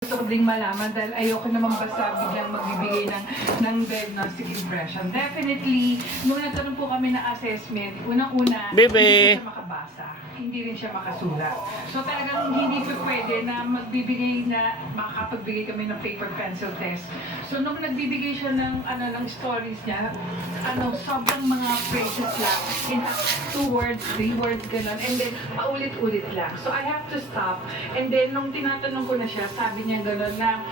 Gusto ko ding malaman dahil ayoko naman basta biglang magbibigay ng diagnostic impression. Definitely, nung nagkaroon po kami ng assessment, unang-una, hindi siya makabasa, hindi rin siya makasulat. So talagang hindi po pwede na makakapagbigay kami ng paper pencil test. So nung nagbibigay siya ng stories niya, sobrang mga phrases lang, in 2 words, 3 words, gano'n, and then paulit-ulit lang. So I have to stop, and then nung tinatanong ko na siya, sabi niya gano'n na,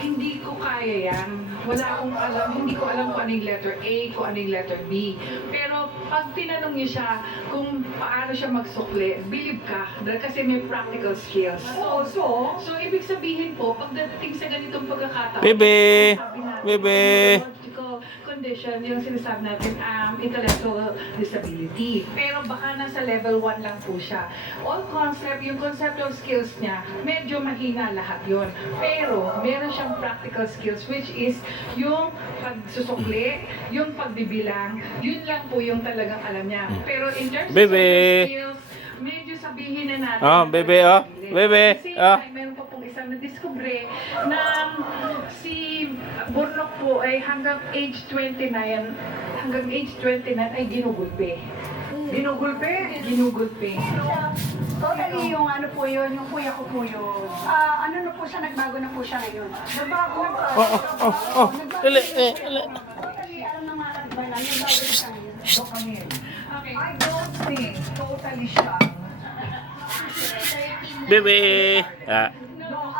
hindi ko kaya yan. Wala akong alam. Hindi ko alam kung ano yung letter A, kung ano yung letter B. Pero pag tinanong niya siya kung paano siya magsukli, believe ka. Dahil kasi may practical skills. So ibig sabihin po, pagdating sa ganitong pagkakataon, Bebe! neurological condition, yung sinasabi natin, intellectual disability. Pero baka nasa level 1 lang po siya. Yung conceptual skills niya, medyo mahina lahat yon. Pero meron siyang practical skills, which is yung pagsusukli, yung pagbibilang, yun lang po yung talagang alam niya. Pero in terms of social skills, medyo sabihin na natin. Kasi meron pa pong isang na-discover na si Burnok po ay hanggang age 29 ay ginugulpe. Ginugulpe. Totally yung ano po yun, yung kuya ko po yun. Ano na po siya, nagbago na po siya ngayon. Nagbago. Dali. Totally, alam na mga nagbago na siya ngayon. Okay. I don't think totally siya. Bebe! No,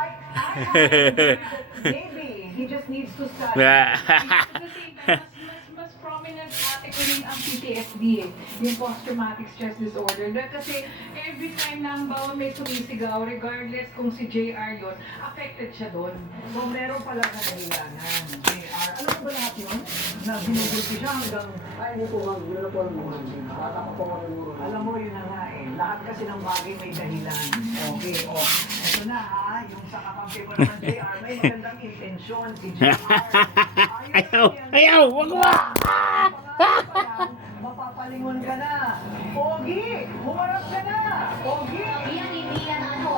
maybe he just needs to study. At the same time, mas prominent ate ko rin ang PTSD yung post-traumatic stress disorder. Dahil kasi every time na ang may sumisigaw, regardless kung si JR yun, affected siya doon. So meron pala na dahilanan. JR, alam mo ba lahat yun? Na binubulti siya hanggang... Ay, hindi po ma'am, yun na po ang mga bata ko po marunong. Alam mo, yun na nga eh. Lahat kasi ng bagay may dahilan. Okay, ito na ha, yung sa kakampi ko naman JR, may magandang intensyon si JR. Ayaw! Wag mo! Mapapalingon ka na. Pogi! Humarap ka na! Pogi! Hindi yan ano